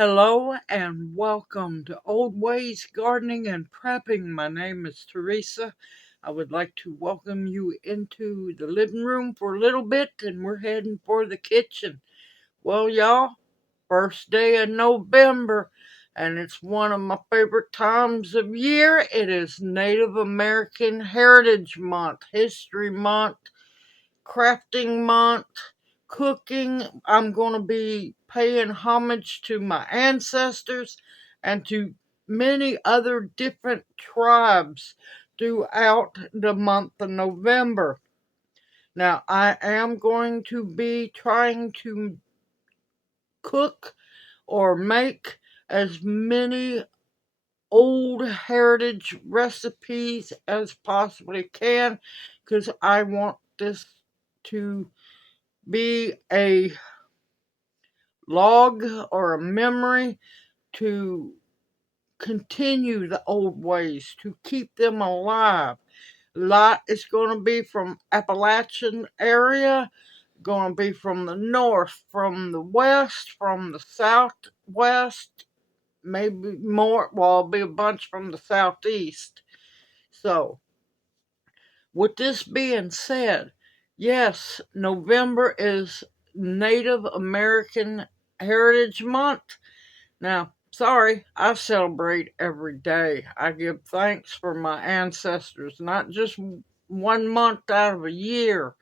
Hello and welcome to Old Ways Gardening and Prepping. My name is Teresa. I would like to welcome you into the living room for a little bit, and we're heading for the kitchen. Well, y'all, first day of November, and it's one of my favorite times of year. It is Native American Heritage Month, History Month, Crafting Month, cooking. I'm going to be paying homage to my ancestors and to many other different tribes throughout the month of November. Now, I am going to be trying to cook or make as many old heritage recipes as possibly can because I want this to be a log or a memory to continue the old ways, to keep them alive. A lot is going to be from Appalachian area, going to be from the north, from the west, from the southwest, maybe more. Well, it'll be a bunch from the southeast. So, with this being said, yes, November is Native American Heritage Month. Now, sorry, I celebrate every day. I give thanks for my ancestors, not just 1 month out of a year.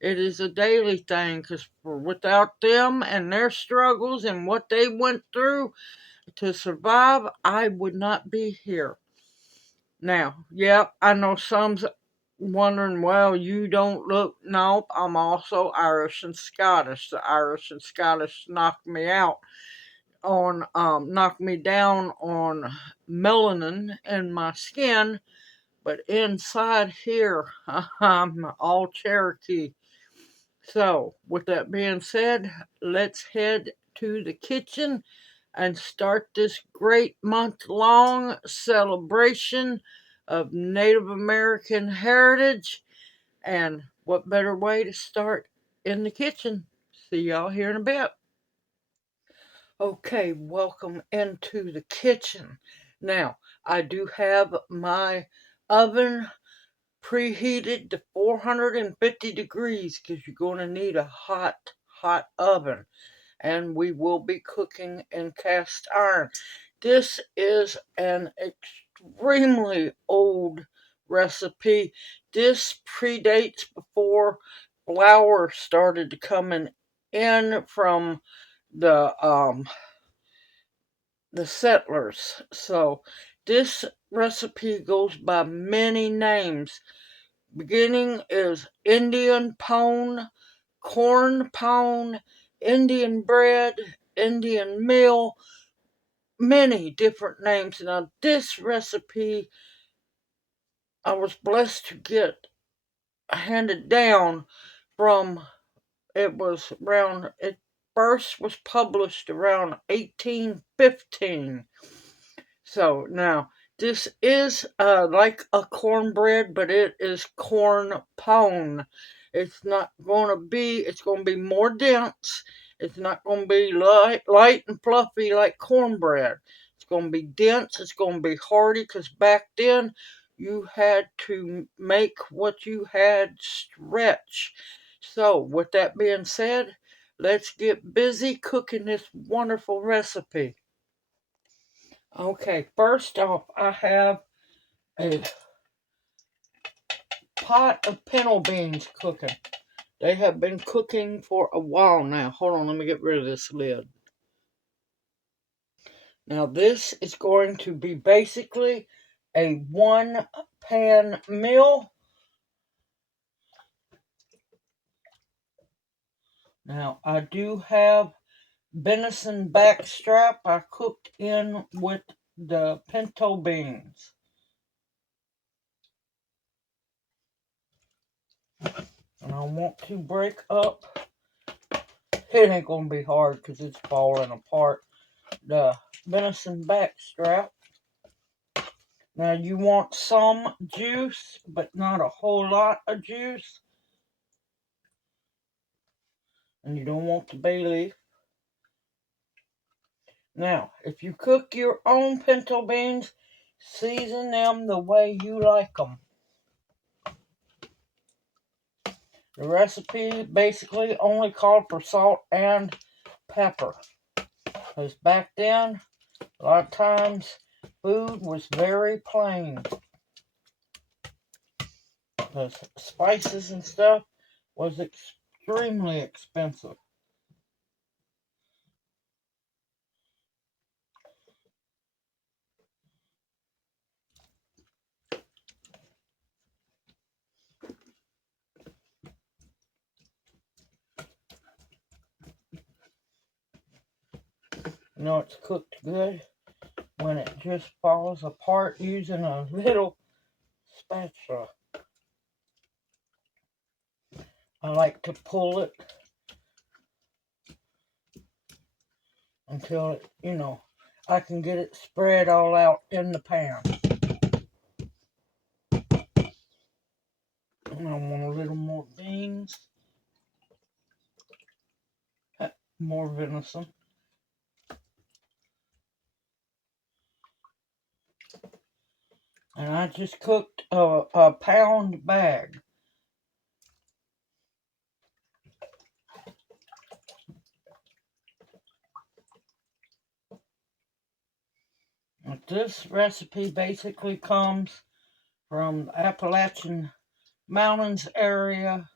It is a daily thing because without them and their struggles and what they went through to survive, I would not be here. Now, yeah, I know some's wondering, well, you don't look. Nope, I'm also Irish and Scottish. The Irish and Scottish knocked me out knocked me down on melanin in my skin, but inside here, I'm all Cherokee. So, with that being said, let's head to the kitchen and start this great month-long celebration of Native American heritage. And what better way to start in the kitchen? See y'all here in a bit. Okay, welcome into the kitchen. Now, I do have my oven preheated to 450 degrees because you're going to need a hot oven. And we will be cooking in cast iron. This is an extremely old recipe. This predates before flour started coming in from the settlers. So this recipe goes by many names. Beginning is Indian pone, corn pone, Indian bread, Indian meal, many different names. Now this recipe I was blessed to get handed down from, it was around, it first was published around 1815. So now this is like a cornbread, but it is corn pone. It's not going to be, it's going to be more dense. It's not going to be light and fluffy like cornbread. It's going to be dense. It's going to be hearty because back then you had to make what you had stretch. So with that being said, let's get busy cooking this wonderful recipe. Okay, first off, I have a pot of pinto beans cooking. They have been cooking for a while now. Hold on, let me get rid of this lid. Now, this is going to be basically a one-pan meal. Now, I do have venison backstrap I cooked in with the pinto beans. And I want to break up. It ain't going to be hard because it's falling apart. The venison backstrap. Now you want some juice, but not a whole lot of juice. And you don't want the bay leaf. Now, if you cook your own pinto beans, season them the way you like them. The recipe basically only called for salt and pepper. Because back then, a lot of times, food was very plain. Because spices and stuff was extremely expensive. You know it's cooked good when it just falls apart using a little spatula. I like to pull it until it, I can get it spread all out in the pan. And I want a little more beans, more venison. And I just cooked a pound bag. This recipe basically comes from the Appalachian Mountains area.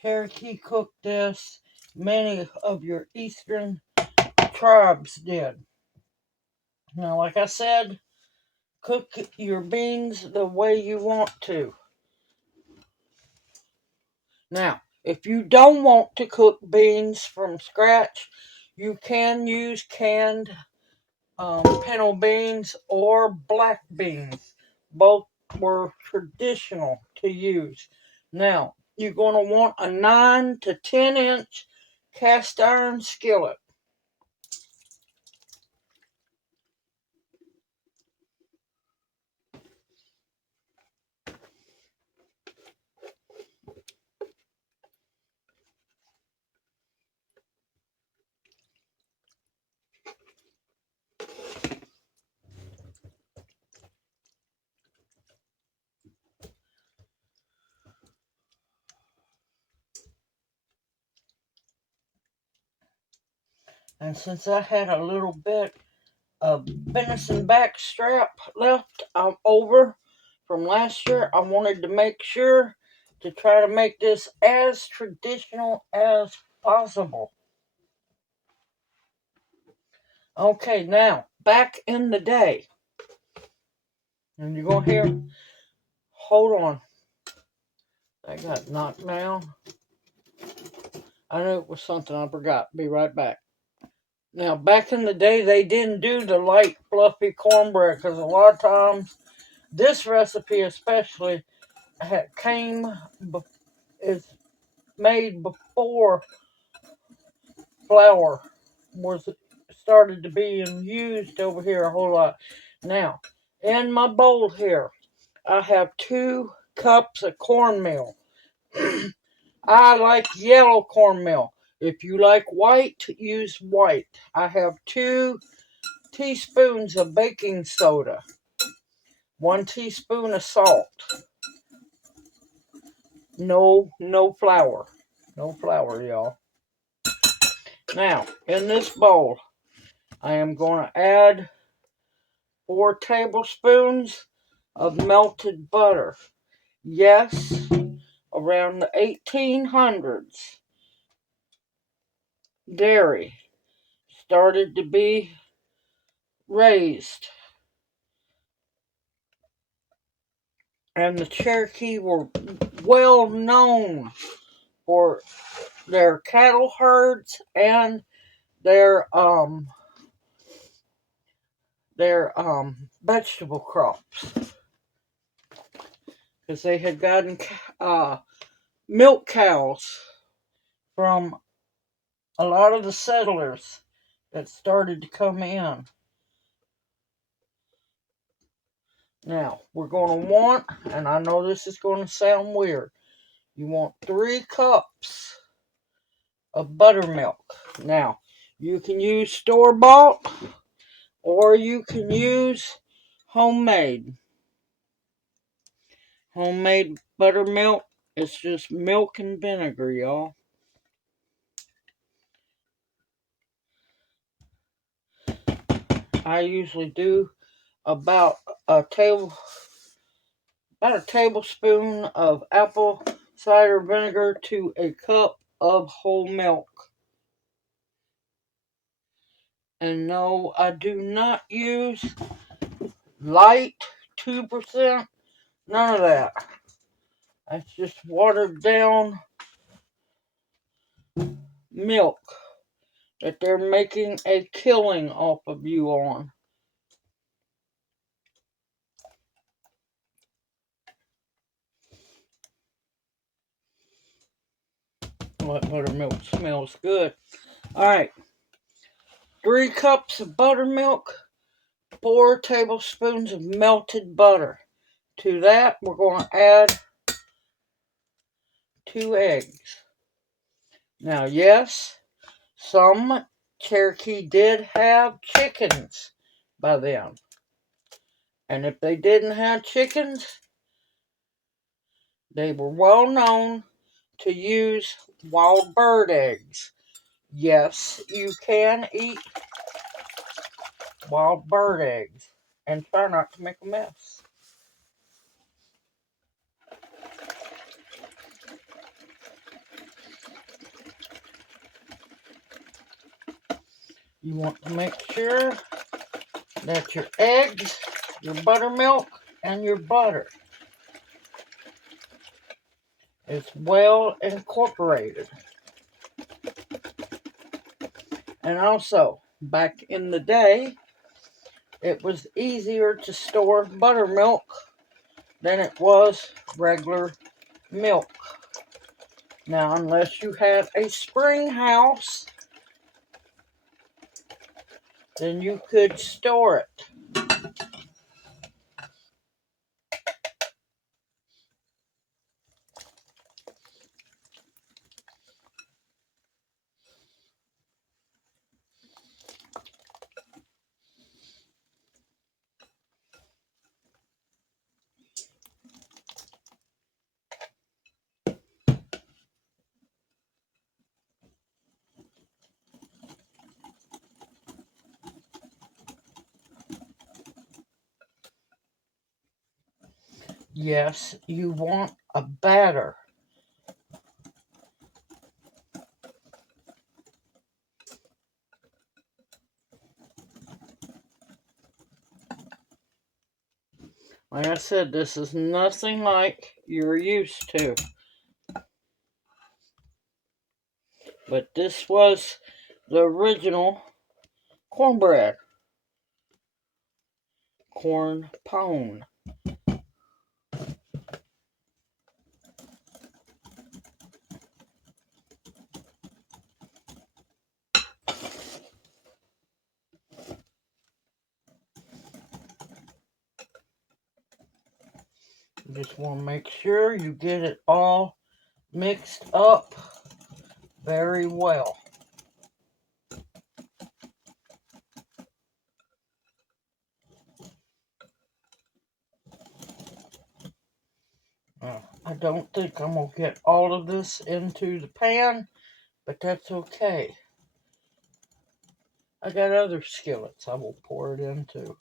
Cherokee cooked this. Many of your eastern tribes did. Now, like I said, cook your beans the way you want to. Now, if you don't want to cook beans from scratch, you can use canned pinto beans or black beans. Both were traditional to use. Now, you're going to want a 9 to 10 inch cast iron skillet. And since I had a little bit of venison back strap left over from last year, I wanted to make sure to try to make this as traditional as possible. Okay, now, back in the day, and you're going to hear, hold on, I got knocked down. I knew it was something I forgot. Be right back. Now, back in the day, they didn't do the light, fluffy cornbread because a lot of times, this recipe especially is made before flour was started to be used over here a whole lot. Now, in my bowl here, I have 2 cups of cornmeal. I like yellow cornmeal. If you like white, use white. I have 2 teaspoons of baking soda, 1 teaspoon of salt. No flour. No flour, y'all. Now, in this bowl, I am going to add 4 tablespoons of melted butter. Yes, around the 1800s, dairy started to be raised. And the Cherokee were well known for their cattle herds and their vegetable crops, because they had gotten milk cows from a lot of the settlers that started to come in. Now, we're going to want, and I know this is going to sound weird, you want 3 cups of buttermilk. Now, you can use store-bought, or you can use homemade. Homemade buttermilk. It's just milk and vinegar, y'all. I usually do about a tablespoon of apple cider vinegar to a cup of whole milk. And no, I do not use light 2%. None of that. That's just watered down milk that they're making a killing off of you on. What buttermilk smells good. Alright, 3 cups of buttermilk, 4 tablespoons of melted butter. To that, we're going to add 2 eggs. Now, yes, some Cherokee did have chickens by then. And if they didn't have chickens, they were well known to use wild bird eggs. Yes, you can eat wild bird eggs. And try not to make a mess. You want to make sure that your eggs, your buttermilk, and your butter is well incorporated. And also, back in the day, it was easier to store buttermilk than it was regular milk. Now, unless you had a spring house, then you could store it. Yes, you want a batter. Like I said, this is nothing like you're used to. But this was the original cornbread. Corn pone. You just want to make sure you get it all mixed up very well. I don't think I'm going to get all of this into the pan, but that's okay. I got other skillets I will pour it into.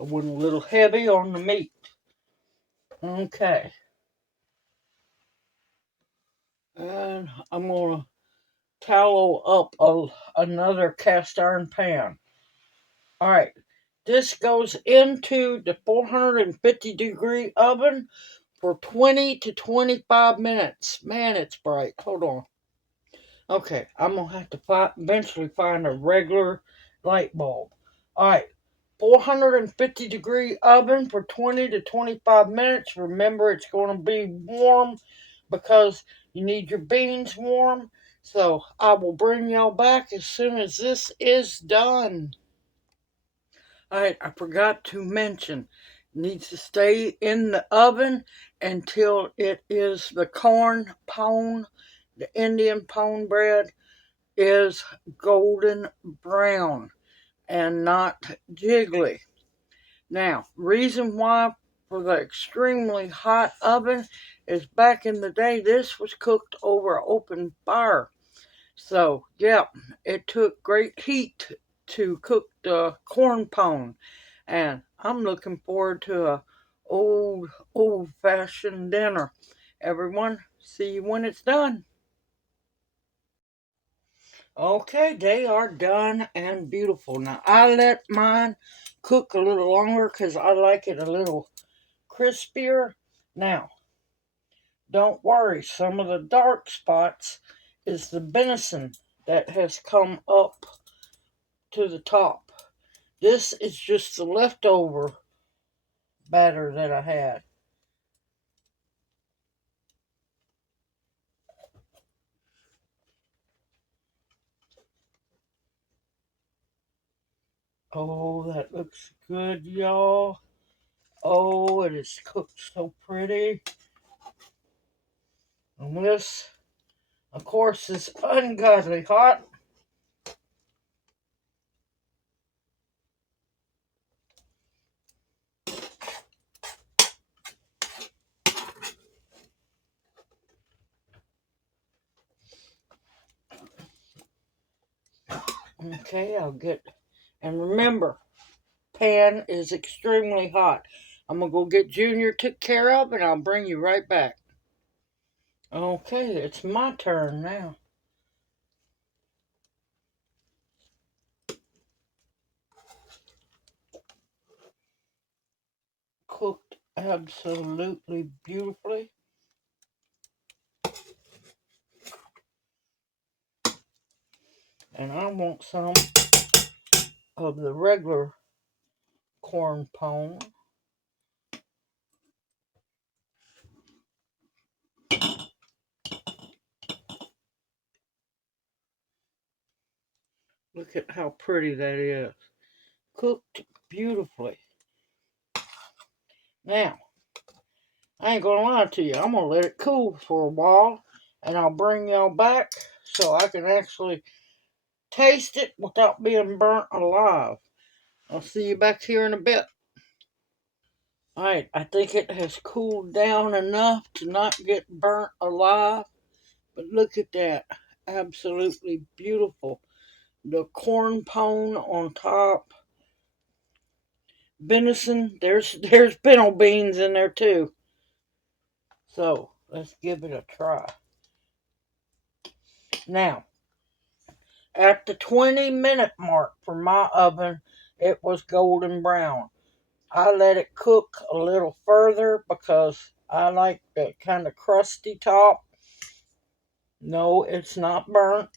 I went a little heavy on the meat. Okay. And I'm going to tallow up another cast iron pan. Alright. This goes into the 450-degree oven for 20 to 25 minutes. Man, it's bright. Hold on. Okay, I'm going to have to eventually find a regular light bulb. All right, 450-degree oven for 20 to 25 minutes. Remember, it's going to be warm because you need your beans warm. So I will bring y'all back as soon as this is done. Alright, I forgot to mention, it needs to stay in the oven until it is the corn pone, the Indian pone bread is golden brown and not jiggly. Now, reason why for the extremely hot oven is back in the day this was cooked over open fire. So, yeah, it took great heat to cook the corn pone. And I'm looking forward to a old-fashioned dinner. Everyone, see you when it's done. Okay, they are done and beautiful. Now, I let mine cook a little longer because I like it a little crispier. Now, don't worry, some of the dark spots is the venison that has come up to the top. This is just the leftover batter that I had. Oh, that looks good, y'all. Oh, it is cooked so pretty. And this, of course, is ungodly hot. Okay, I'll get, and remember, pan is extremely hot. I'm going to go get Junior took care of, and I'll bring you right back. Okay, it's my turn now. Cooked absolutely beautifully. And I want some of the regular corn pone. Look at how pretty that is. Cooked beautifully. Now, I ain't gonna lie to you. I'm gonna let it cool for a while, and I'll bring y'all back so I can actually taste it without being burnt alive. I'll see you back here in a bit. Alright, I think it has cooled down enough to not get burnt alive. But look at that. Absolutely beautiful. The corn pone on top. Venison. There's pinto beans in there too. So let's give it a try. Now, at the 20-minute mark for my oven, it was golden brown. I let it cook a little further because I like the kind of crusty top. No, it's not burnt.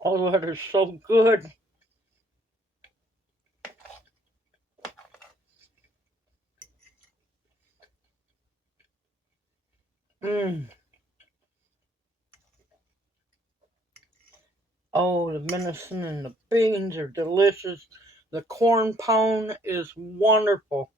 Oh, that is so good. Mmm. Oh, the venison and the beans are delicious. The corn pone is wonderful.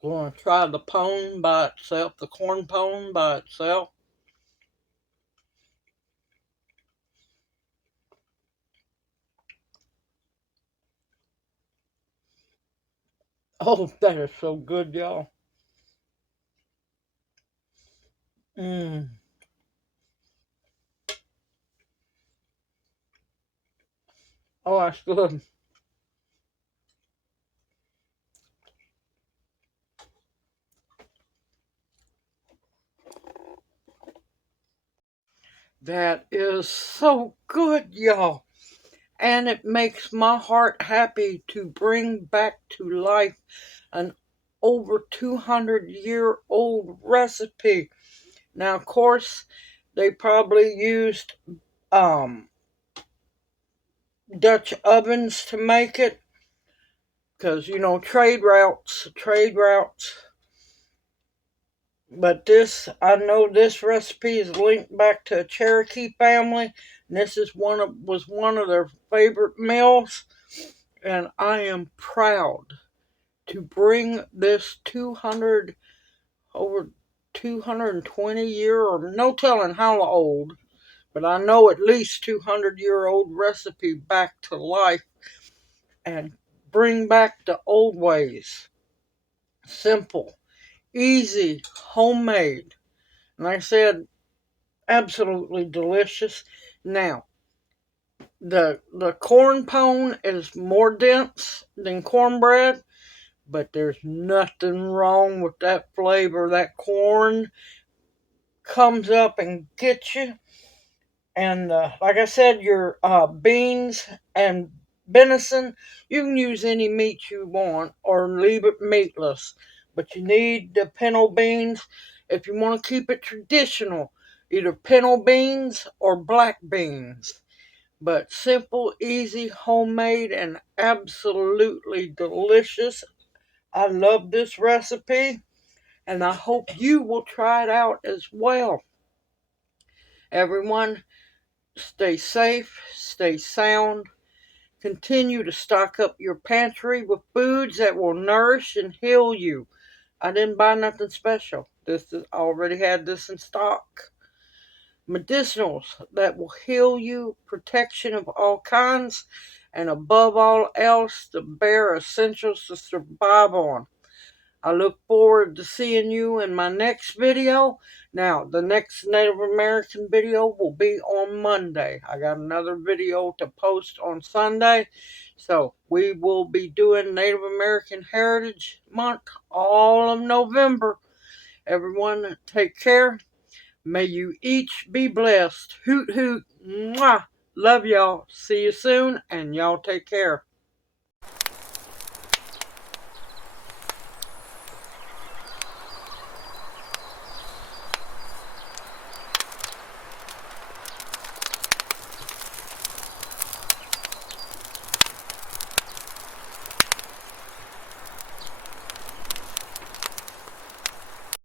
Want to try the pone by itself, the corn pone by itself? Oh, that is so good, y'all. Mmm. Oh, that's good. That is so good, y'all. And it makes my heart happy to bring back to life an over 200-year-old recipe. Now, of course, they probably used um, Dutch ovens to make it because, trade routes. But I know this recipe is linked back to a Cherokee family, and this was one of their favorite meals. And I am proud to bring this 200 over 220-year, or no telling how old, but I know at least 200-year-old recipe back to life and bring back the old ways. Simple, easy, homemade. And like I said, absolutely delicious. Now, the corn pone is more dense than cornbread, but there's nothing wrong with that flavor. That corn comes up and gets you. And like I said, your beans and venison, you can use any meat you want or leave it meatless. But you need the pinto beans if you want to keep it traditional, either pinto beans or black beans. But simple, easy, homemade, and absolutely delicious. I love this recipe, and I hope you will try it out as well. Everyone, stay safe, stay sound, continue to stock up your pantry with foods that will nourish and heal you. I didn't buy nothing special. I already had this in stock. Medicinals that will heal you, protection of all kinds, and above all else, the bare essentials to survive on. I look forward to seeing you in my next video. Now, the next Native American video will be on Monday. I got another video to post on Sunday. So, we will be doing Native American Heritage Month all of November. Everyone, take care. May you each be blessed. Hoot, hoot. Mwah. Love y'all. See you soon, and y'all take care.